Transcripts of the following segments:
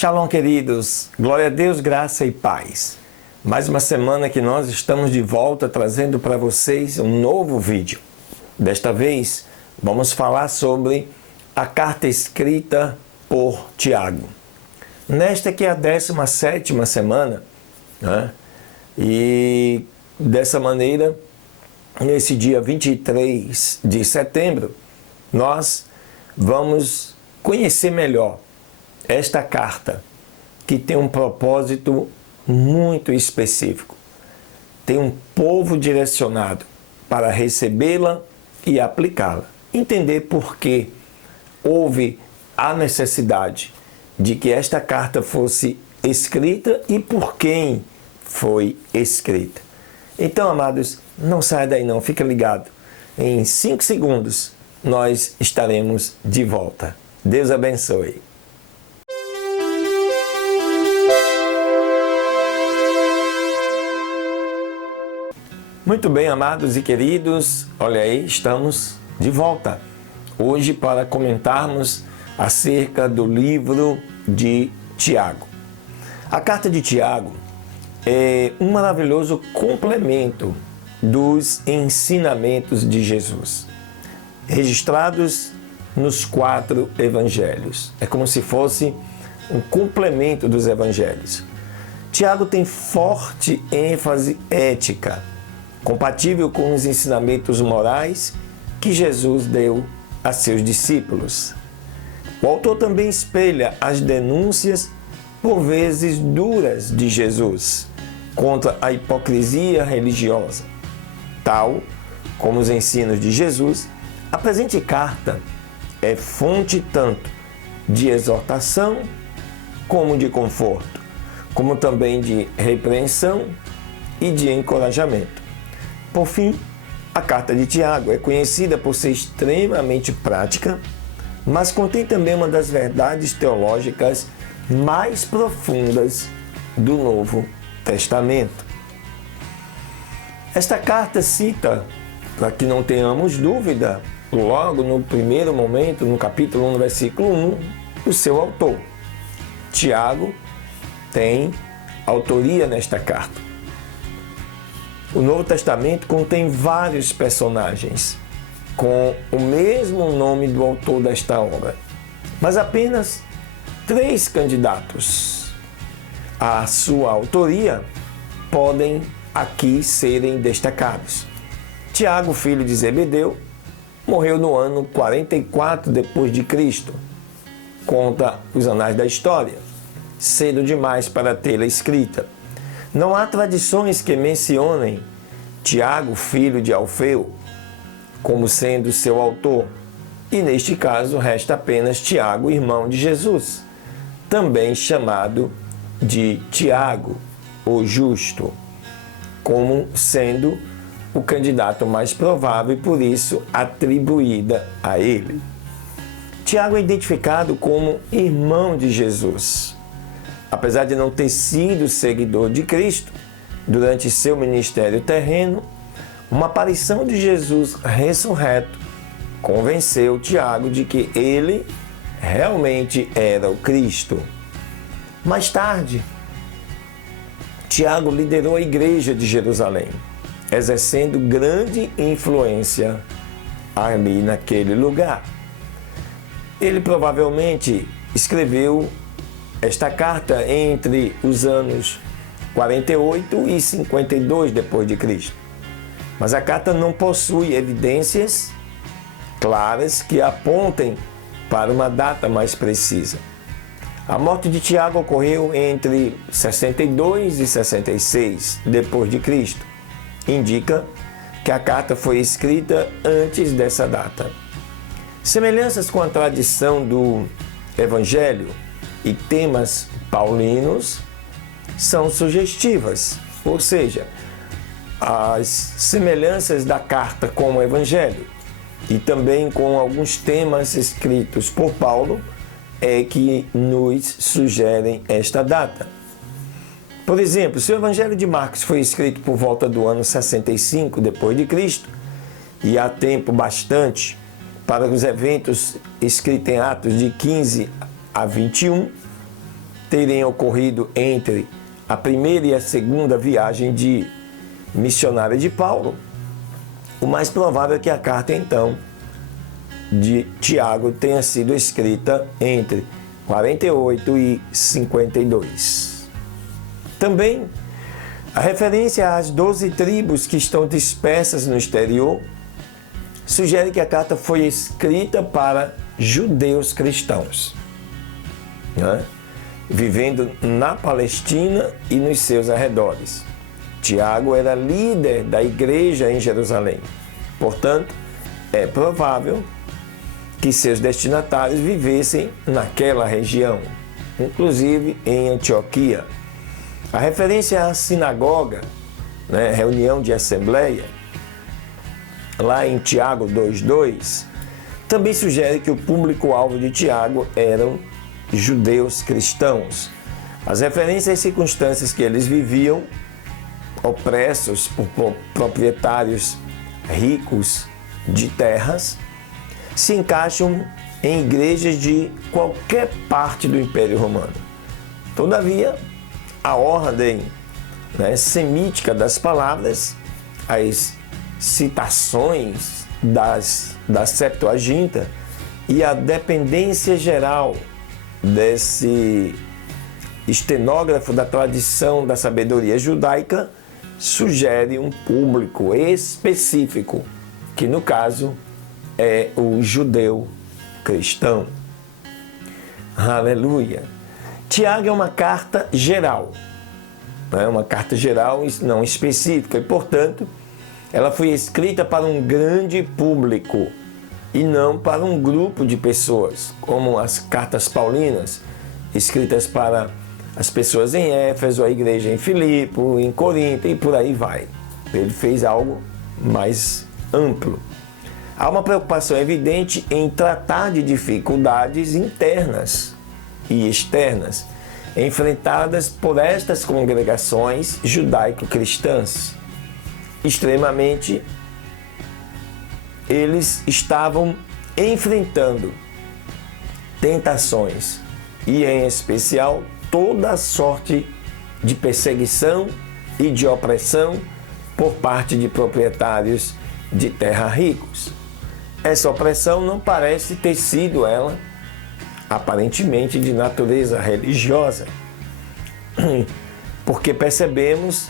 Shalom, queridos. Glória a Deus, graça e paz. Mais uma semana que nós estamos de volta trazendo para vocês um novo vídeo. Desta vez, vamos falar sobre a carta escrita por Tiago. Nesta que é a 17ª semana, né? E dessa maneira, nesse dia 23 de setembro, nós vamos conhecer melhor esta carta, que tem um propósito muito específico. Tem um povo direcionado para recebê-la e aplicá-la. Entender por que houve a necessidade de que esta carta fosse escrita e por quem foi escrita. Então, amados, não saia daí não, fica ligado. Em 5 segundos nós estaremos de volta. Deus abençoe. Muito bem, amados e queridos, olha aí, estamos de volta. Hoje para comentarmos acerca do livro de Tiago. A carta de Tiago é um maravilhoso complemento dos ensinamentos de Jesus, registrados nos 4 evangelhos. É como se fosse um complemento dos evangelhos. Tiago tem forte ênfase ética, compatível com os ensinamentos morais que Jesus deu a seus discípulos. O autor também espelha as denúncias, por vezes duras, de Jesus contra a hipocrisia religiosa. Tal como os ensinos de Jesus, a presente carta é fonte tanto de exortação como de conforto, como também de repreensão e de encorajamento. Por fim, a carta de Tiago é conhecida por ser extremamente prática, mas contém também uma das verdades teológicas mais profundas do Novo Testamento. Esta carta cita, para que não tenhamos dúvida, logo no primeiro momento, no capítulo 1, no versículo 1, o seu autor. Tiago tem autoria nesta carta. O Novo Testamento contém vários personagens com o mesmo nome do autor desta obra, mas apenas 3 candidatos à sua autoria podem aqui serem destacados. Tiago, filho de Zebedeu, morreu no ano 44 depois de Cristo. Conta os anais da história, cedo demais para tê-la escrita. Não há tradições que mencionem Tiago, filho de Alfeu, como sendo seu autor. E neste caso resta apenas Tiago, irmão de Jesus, também chamado de Tiago, o Justo, como sendo o candidato mais provável e por isso atribuída a ele. Tiago é identificado como irmão de Jesus. Apesar de não ter sido seguidor de Cristo, durante seu ministério terreno, uma aparição de Jesus ressurreto convenceu Tiago de que ele realmente era o Cristo. Mais tarde, Tiago liderou a igreja de Jerusalém, exercendo grande influência ali naquele lugar. Ele provavelmente escreveu esta carta entre os anos 48 e 52 depois de Cristo. Mas a carta não possui evidências claras que apontem para uma data mais precisa. A morte de Tiago ocorreu entre 62 e 66 depois de Cristo. Indica que a carta foi escrita antes dessa data. Semelhanças com a tradição do Evangelho e temas paulinos são sugestivas, ou seja, as semelhanças da carta com o Evangelho e também com alguns temas escritos por Paulo é que nos sugerem esta data. Por exemplo, se o Evangelho de Marcos foi escrito por volta do ano 65 depois de Cristo, e há tempo bastante para os eventos escritos em Atos de 15 a 21, terem ocorrido entre a primeira e a segunda viagem missionária de Paulo, o mais provável é que a carta, então, de Tiago tenha sido escrita entre 48 e 52. Também, a referência às 12 tribos que estão dispersas no exterior sugere que a carta foi escrita para judeus cristãos, né, vivendo na Palestina e nos seus arredores. Tiago era líder da igreja em Jerusalém. Portanto, é provável que seus destinatários vivessem naquela região, inclusive em Antioquia. A referência à sinagoga, né, reunião de assembleia, lá em Tiago 2,2, também sugere que o público-alvo de Tiago eram judeus cristãos. As referências às circunstâncias que eles viviam, opressos por proprietários ricos de terras, se encaixam em igrejas de qualquer parte do Império Romano. Todavia, a ordem, né, semítica das palavras, as citações da Septuaginta e a dependência geral desse estenógrafo da tradição da sabedoria judaica sugere um público específico, que no caso é o judeu cristão. Aleluia! Tiago é uma carta geral, uma carta geral não específica, e portanto ela foi escrita para um grande público e não para um grupo de pessoas, como as cartas paulinas, escritas para as pessoas em Éfeso, a igreja em Filipe, em Corinto e por aí vai. Ele fez algo mais amplo. Há uma preocupação evidente em tratar de dificuldades internas e externas enfrentadas por estas congregações judaico-cristãs. Extremamente, eles estavam enfrentando tentações e, em especial, toda sorte de perseguição e de opressão por parte de proprietários de terra ricos. Essa opressão não parece ter sido ela, aparentemente, de natureza religiosa, porque percebemos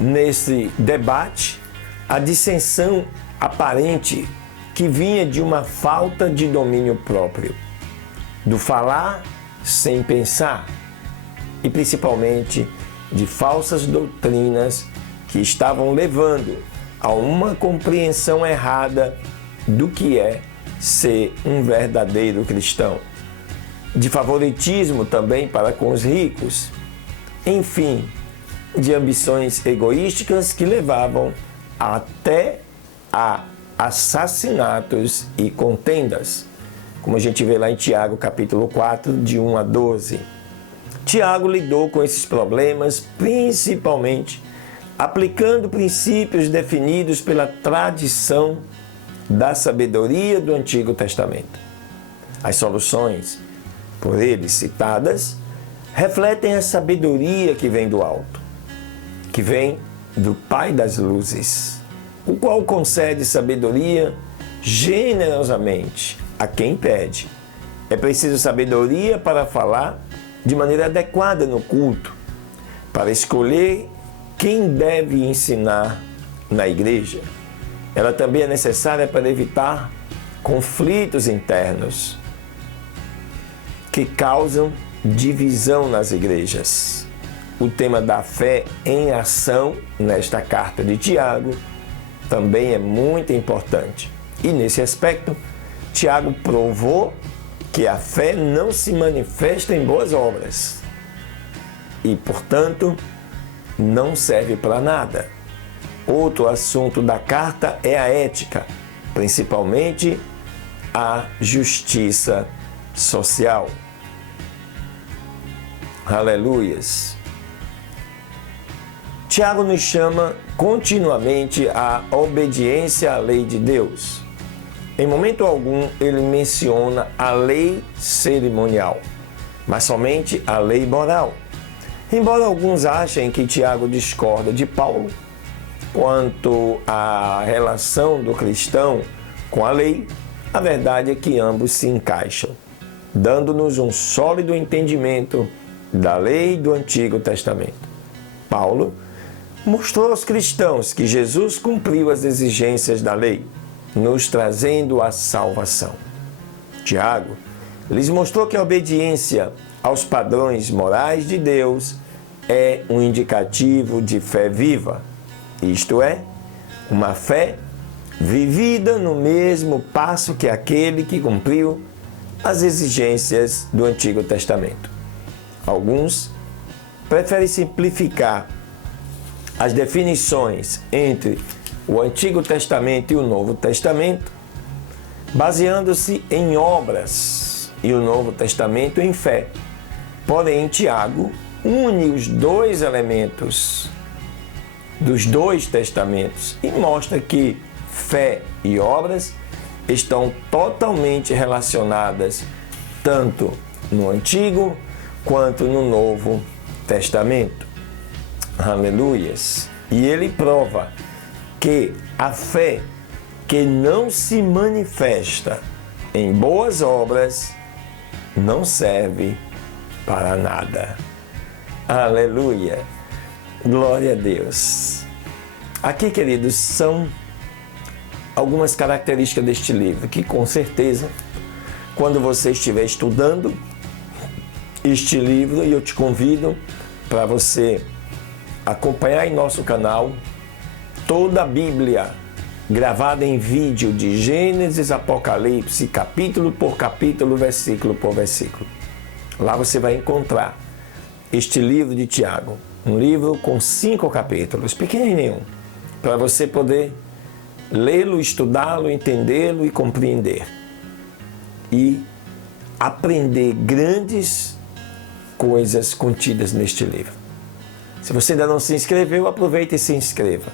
nesse debate a dissensão aparente que vinha de uma falta de domínio próprio, do falar sem pensar e principalmente de falsas doutrinas que estavam levando a uma compreensão errada do que é ser um verdadeiro cristão, de favoritismo também para com os ricos, enfim, de ambições egoísticas que levavam até a assassinatos e contendas, como a gente vê lá em Tiago capítulo 4, de 1 a 12. Tiago lidou com esses problemas principalmente aplicando princípios definidos pela tradição da sabedoria do Antigo Testamento. As soluções por ele citadas refletem a sabedoria que vem do alto, que vem do Pai das luzes, o qual concede sabedoria generosamente a quem pede. É preciso sabedoria para falar de maneira adequada no culto, para escolher quem deve ensinar na igreja. Ela também é necessária para evitar conflitos internos que causam divisão nas igrejas. O tema da fé em ação nesta carta de Tiago também é muito importante. E nesse aspecto, Tiago provou que a fé não se manifesta em boas obras e, portanto, não serve para nada. Outro assunto da carta é a ética, principalmente a justiça social. Aleluias! Tiago nos chama continuamente à obediência à lei de Deus. Em momento algum ele menciona a lei cerimonial. mas somente a lei moral. Embora alguns achem que Tiago discorda de Paulo quanto à relação do cristão com a lei, a verdade é que ambos se encaixam, dando-nos um sólido entendimento da lei do Antigo Testamento. Paulo mostrou aos cristãos que Jesus cumpriu as exigências da lei, nos trazendo a salvação. Tiago lhes mostrou que a obediência aos padrões morais de Deus é um indicativo de fé viva, isto é, uma fé vivida no mesmo passo que aquele que cumpriu as exigências do Antigo Testamento. Alguns preferem simplificar as definições entre o Antigo Testamento e o Novo Testamento, baseando-se em obras e o Novo Testamento em fé. Porém, Tiago une os dois elementos dos dois testamentos e mostra que fé e obras estão totalmente relacionadas tanto no Antigo quanto no Novo Testamento. Aleluias! E ele prova que a fé que não se manifesta em boas obras não serve para nada. Aleluia! Glória a Deus! Aqui, queridos, são algumas características deste livro que, com certeza, quando você estiver estudando este livro, e eu te convido para você acompanhar em nosso canal toda a Bíblia gravada em vídeo de Gênesis, Apocalipse, capítulo por capítulo, versículo por versículo. Lá você vai encontrar este livro de Tiago, um livro com 5 capítulos, pequenininho, para você poder lê-lo, estudá-lo, entendê-lo e compreender. E aprender grandes coisas contidas neste livro. Se você ainda não se inscreveu, aproveite e se inscreva,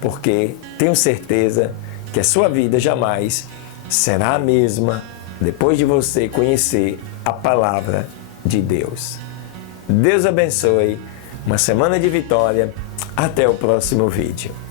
porque tenho certeza que a sua vida jamais será a mesma depois de você conhecer a palavra de Deus. Deus abençoe, uma semana de vitória, até o próximo vídeo.